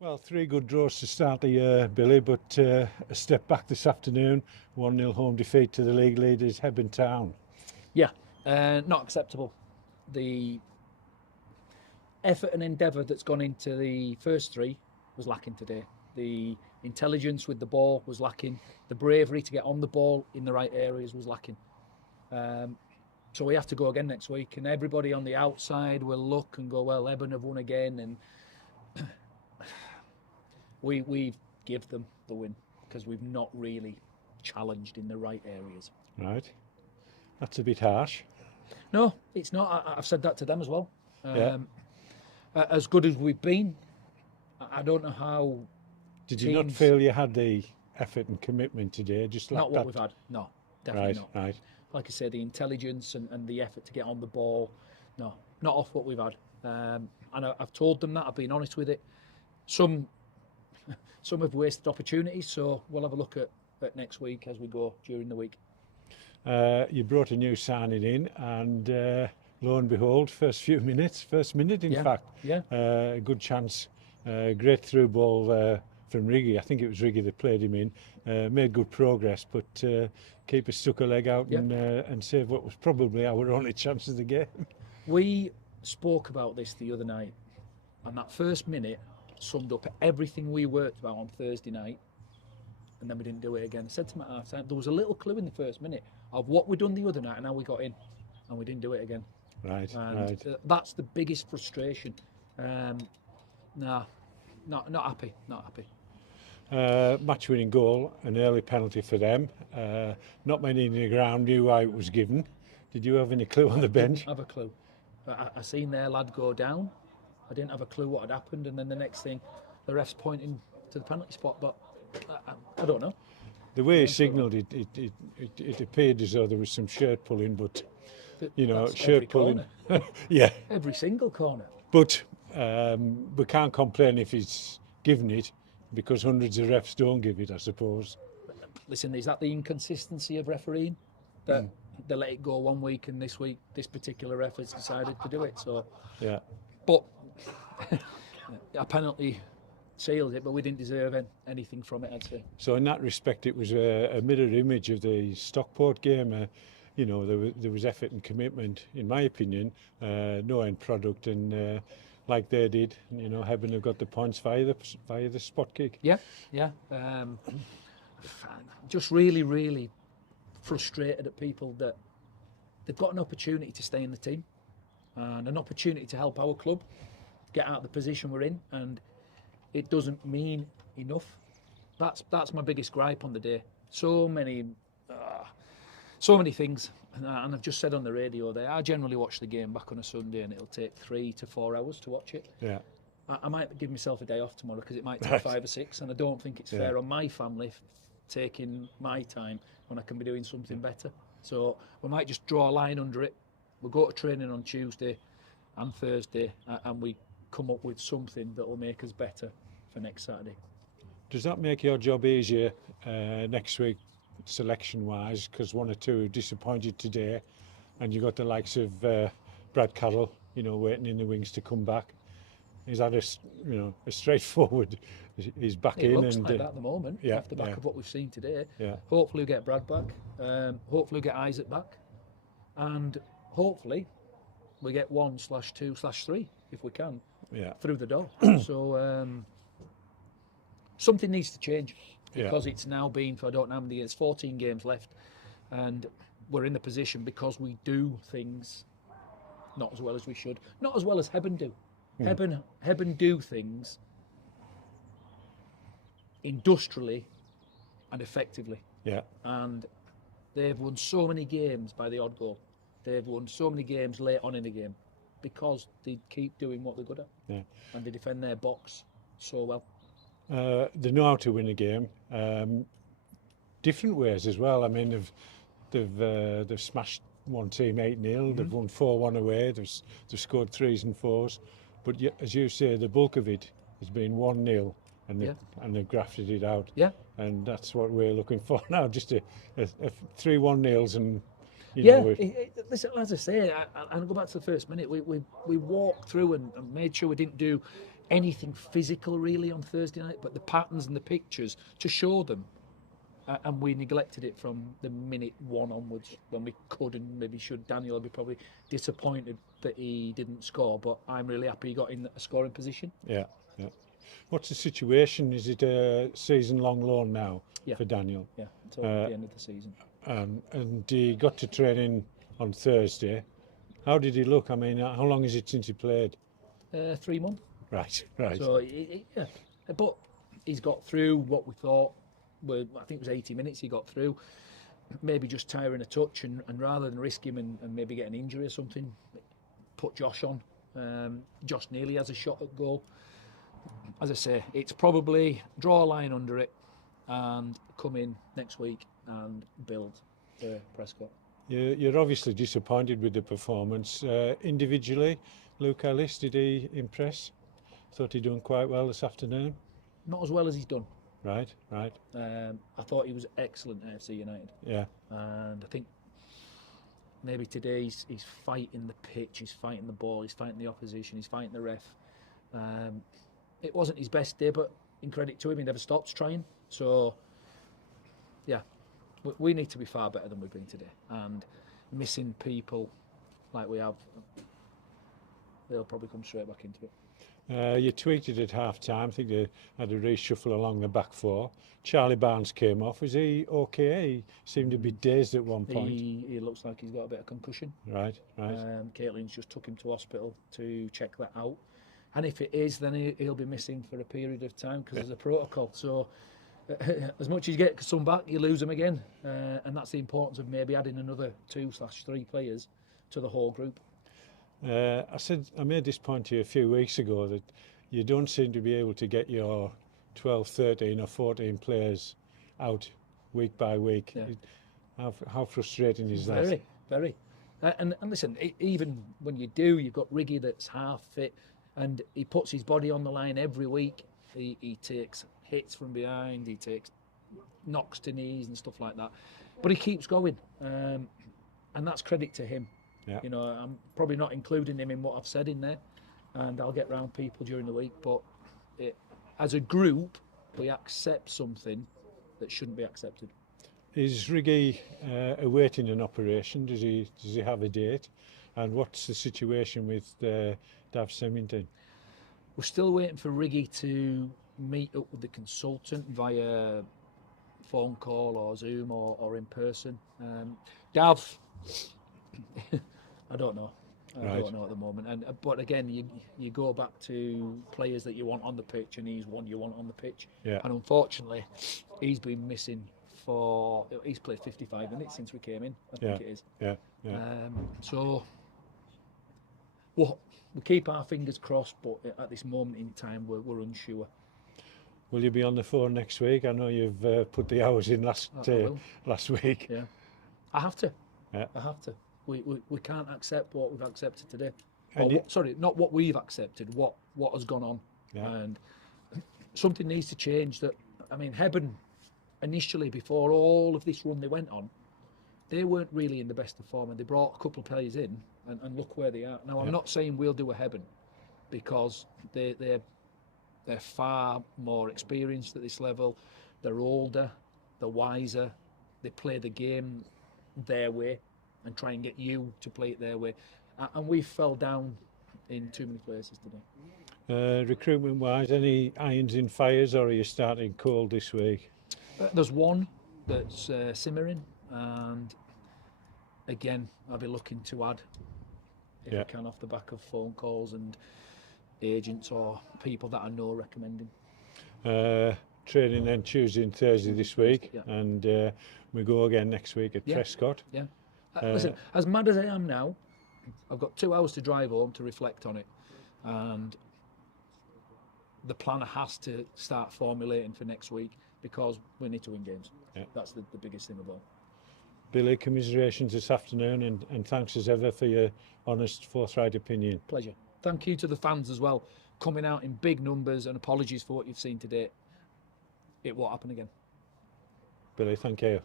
Well, three good draws to start the year, Billy, but a step back this afternoon. 1-0 home defeat to the league leaders, Hebburn Town. Yeah, not acceptable. The effort and endeavour that's gone into the first three was lacking today. The intelligence with the ball was lacking. The bravery to get on the ball in the right areas was lacking. So we have to go again next week, and everybody on the outside will look and go, well, Hebburn have won again, and we give them the win because we've not really challenged in the right areas. Right, that's a bit harsh. No, it's not. I've said that to them as well. Yeah. As good as we've been, I don't know how. Did you not feel you had the effort and commitment today? Just like not what we've had. No, definitely not. Right. Like I say, the intelligence and the effort to get on the ball, no, not off what we've had. And I've told them that. I've been honest with it. Some have wasted opportunities, so we'll have a look at next week as we go during the week. You brought a new signing in, and lo and behold, first minute in fact, a good chance, great through ball from Riggy. I think it was Riggy that played him in. Made good progress, but keeper stuck a leg out and saved what was probably our only chance of the game. We spoke about this the other night, and that first minute summed up everything we worked about on Thursday night, and then we didn't do it again. I said to him at half time, there was a little clue in the first minute of what we'd done the other night and how we got in, and we didn't do it again. Right. That's the biggest frustration. Not happy. Match-winning goal, an early penalty for them. Not many in the ground knew why it was given. Did you have any clue on the bench? I didn't have a clue. I seen their lad go down. I didn't have a clue what had happened, and then the next thing, the ref's pointing to the penalty spot, but I don't know. The way he signalled it appeared as though there was some shirt pulling, but shirt pulling. Yeah. Every single corner. But we can't complain if he's given it, because hundreds of refs don't give it, I suppose. Listen, is that the inconsistency of refereeing? That they let it go one week, and this week this particular ref has decided to do it. So yeah. But a penalty sealed it, but we didn't deserve anything from it, I'd say. So in that respect, it was a mirror image of the Stockport game. There was effort and commitment, in my opinion, no end product, and like they did, Hebburn have got the points via the spot kick. Yeah. Just really, really frustrated at people that they've got an opportunity to stay in the team and an opportunity to help our club get out of the position we're in, and it doesn't mean enough. That's my biggest gripe on the day. So many things, and I've just said on the radio there, I generally watch the game back on a Sunday, and it'll take 3 to 4 hours to watch it. Yeah. I might give myself a day off tomorrow because it might take 5 or 6, and I don't think it's fair on my family taking my time when I can be doing something better. So we might just draw a line under it. We'll go to training on Tuesday and Thursday, and we come up with something that will make us better for next Saturday. Does that make your job easier next week, selection-wise? Because one or two disappointed today, and you got the likes of Brad Carroll, waiting in the wings to come back. Is that a straightforward? He's back in. It looks like that at the moment. Off the back of what we've seen today. Yeah. Hopefully we get Brad back. Hopefully we get Isaac back, and hopefully we get 1/2/3 if we can. Yeah. Through the door. So something needs to change, because it's now been for I don't know how many years, 14 games left, and we're in the position because we do things not as well as we should, not as well as Hebburn do. Hebburn do things industrially and effectively. Yeah. And they've won so many games by the odd goal. They've won so many games late on in the game because they keep doing what they're good at. Yeah. And they defend their box so well. They know how to win a game. Different ways as well. I mean, they've smashed one team 8-0. They've won 4-1 away. They've scored 3s and 4s. But as you say, the bulk of it has been 1-0, and they've grafted it out. Yeah. And that's what we're looking for now. Just a 3-1 nils and. Listen, as I say, and go back to the first minute, we walked through and made sure we didn't do anything physical really on Thursday night, but the patterns and the pictures to show them. And we neglected it from the minute one onwards when we could and maybe should. Daniel will be probably disappointed that he didn't score, but I'm really happy he got in a scoring position. Yeah, yeah. What's the situation? Is it a season-long loan now for Daniel? Yeah, until the end of the season. And he got to training on Thursday. How did he look? I mean, how long is it since he played? 3 months. Right, right. So, yeah. But he's got through what we thought. I think it was 80 minutes he got through. Maybe just tiring a touch, and rather than risk him and maybe get an injury or something, put Josh on. Josh nearly has a shot at goal. As I say, it's probably draw a line under it and come in next week and build for Prescott. You're obviously disappointed with the performance. Individually, Luke Ellis, did he impress? Thought he'd done quite well this afternoon. Not as well as he's done. Right, right. I thought he was excellent at FC United. Yeah. And I think maybe today he's fighting the pitch, he's fighting the ball, he's fighting the opposition, he's fighting the ref. It wasn't his best day, but in credit to him, he never stops trying. So, yeah, we need to be far better than we've been today. And missing people like we have, they'll probably come straight back into it. You tweeted at half-time, I think they had a reshuffle along the back four. Charlie Barnes came off. Was he okay? He seemed a bit dazed at one point. He looks like he's got a bit of concussion. Right, right. Caitlin's just took him to hospital to check that out. And if it is, then he'll be missing for a period of time because there's a protocol. So as much as you get some back, you lose them again. And that's the importance of maybe adding another 2/3 players to the whole group. I made this point to you a few weeks ago that you don't seem to be able to get your 12, 13 or 14 players out week by week. Yeah. How frustrating is that? Very, very. And listen, even when you do, you've got Riggy that's half fit and he puts his body on the line every week. He takes hits from behind, he takes knocks to knees and stuff like that. But he keeps going. And that's credit to him. Yeah. You know, I'm probably not including him in what I've said in there, and I'll get round people during the week. But as a group, we accept something that shouldn't be accepted. Is Riggy awaiting an operation? Does he have a date? And what's the situation with Dav Semington? We're still waiting for Riggy to meet up with the consultant via phone call or Zoom or in person. Dav. I don't know. I don't know at the moment. But again, you go back to players that you want on the pitch, and he's one you want on the pitch. Yeah. And unfortunately, he's been missing he's played 55 minutes since we came in. I think it is. Yeah. So we'll keep our fingers crossed, but at this moment in time, we're unsure. Will you be on the phone next week? I know you've put the hours in last week. Yeah. I have to. Yeah. I have to. We can't accept what we've accepted today. Sorry, not what we've accepted, what has gone on. Yeah. And something needs to change. Hebburn, initially, before all of this run they went on, they weren't really in the best of form, and they brought a couple of players in, and look where they are. Now, I'm not saying we'll do a Hebburn, because they're far more experienced at this level. They're older, they're wiser, they play the game their way and try and get you to play it their way. And we fell down in too many places today. Recruitment wise, any irons in fires, or are you starting cold this week? There's one that's simmering, and again, I'll be looking to add if I can off the back of phone calls and agents or people that I know recommending. Training then Tuesday and Thursday this week, and we go again next week at Prescott. Yeah. Listen, as mad as I am now, I've got 2 hours to drive home to reflect on it, and the planner has to start formulating for next week because we need to win games. Yeah. That's the biggest thing of all. Billy, commiserations this afternoon, and thanks as ever for your honest, forthright opinion. Pleasure. Thank you to the fans as well, coming out in big numbers, and apologies for what you've seen today. It won't happen again. Billy, thank you.